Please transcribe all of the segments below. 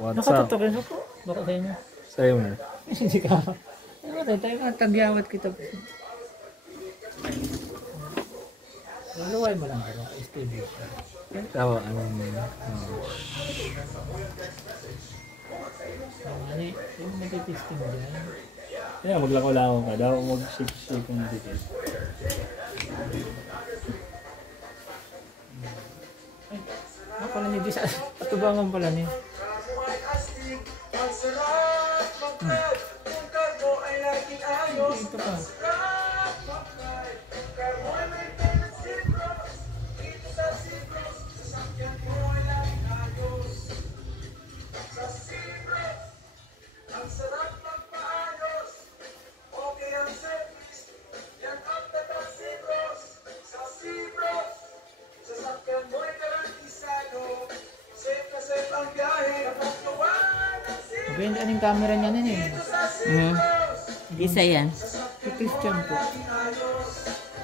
What's up? Nakatutukin ko po. Baka sa inyo. Sa'yo mo. Hindi ka. Tayo nga tagyawat kita po. Luway mo lang pero stable. Tawa, ano mo. Yung nagtitisting dyan. Kaya maglakaw-lakaw ka daw, mag-shake-shake kung dito. Ay, pala niya di sa patubangan pala niya. Ito pa. Maganda yung camera niya nun eh. Isa yan. Si Christian po.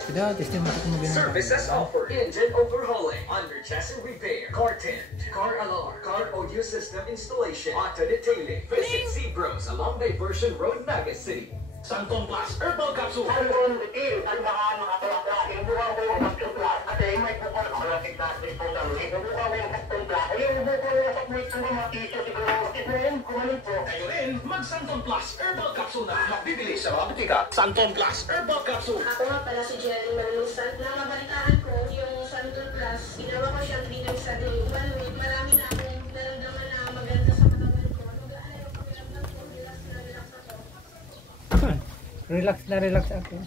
Kaya testing mo kung maganda. Services offered. Engine overhauling, under chassis repair, car tent, car alarm, car audio system installation, auto detailing. Visit Sebros along Diversion Road, Naga City. Santon Plus Herbal Capsule. Santon Retail, ang baka makapalakla, yung buka ko yung Capsule Plus, at ay may buka na malaking natin po sa mga yung buka ko yung Capsule Plus, ay yung buka ko yung Capsule Plus, mga tiso siguro, ito yun, kumalit po. Kayo rin, mag-Santon Plus Herbal Capsule na mabibili sa mga butika. Santon Plus Herbal Capsule. Ako nga pala si Jelly Malusan. Nabalitaan ko yung Santon Plus. Ginawa ko siyang dinner sa day. Marami na akong naramdaman na maganda sa katawan ko. Mag-aalala ko pakiramdam ko. Relax na relax ako. Relax na relax ako.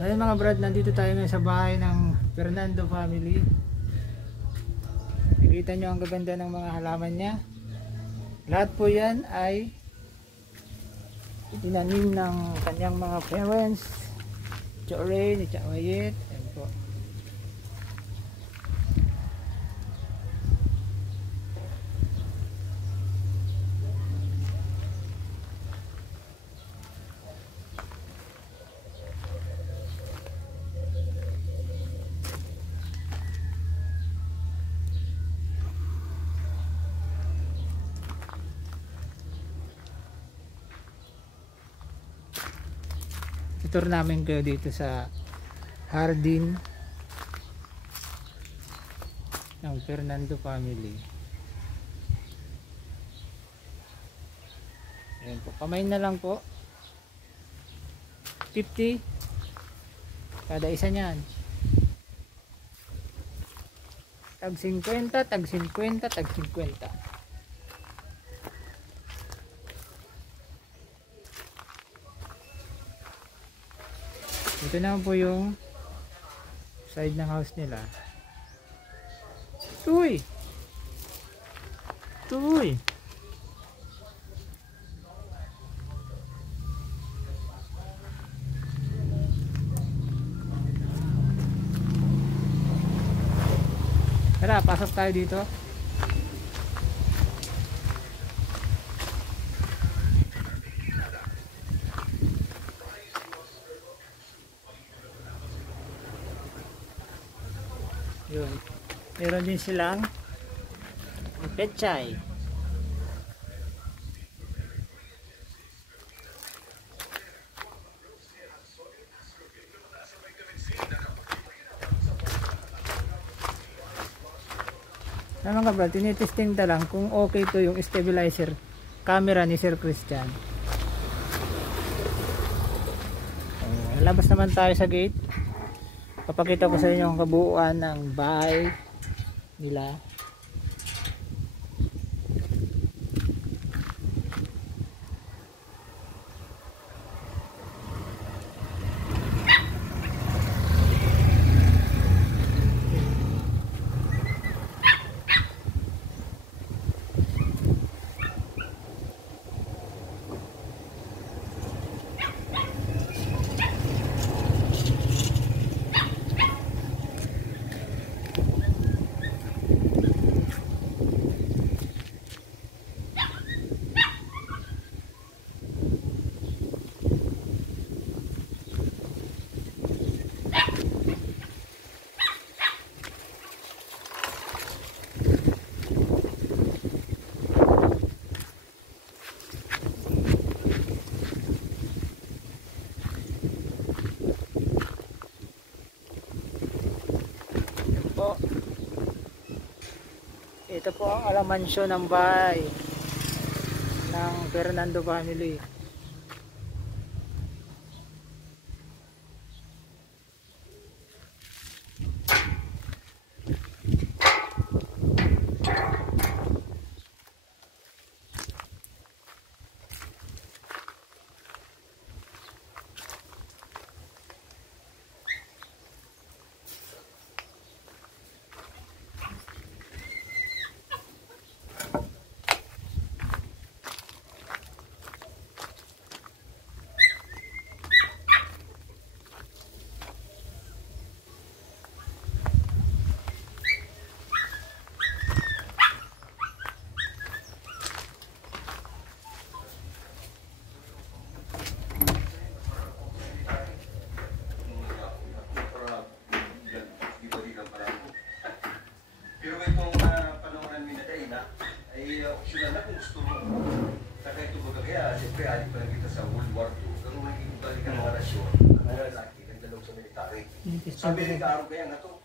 Ayun mga brad, nandito tayo ngayon sa bahay ng Fernando family. Nakikita nyo ang gaganda ng mga halaman niya. Lahat po yan ay itinanim ng kanyang mga parents, Jorain, Chawayet. Ayan po. Tour namin kayo dito sa Hardin ng Fernando family. Ayan po, kamay na lang po. 50 kada isa niyan. Tag 50, tag 50, tag 50. Ito naman po yung side ng house nila. Tuy! Tuy! Tara, pasok tayo dito. Yun. Meron din silang pechay. Naman ka ba, tinitesting ta lang kung okay to yung stabilizer camera ni Sir Christian. Labas naman tayo sa gate. Papakita ko sa inyo ang kabuuan ng bahay nila. po. Ito po ang alamansyo ng bahay ng Fernando family. Pero itong panahon namin na kayo na, ay optional na kung gusto mo. Saka ito baga kaya, siyempre, alit pa lang kita sa World War II. Pero naging balik ang mga rasyon, ang mga lalaki, nagdalog sa military. Sa Amerika, araw kaya nga ito,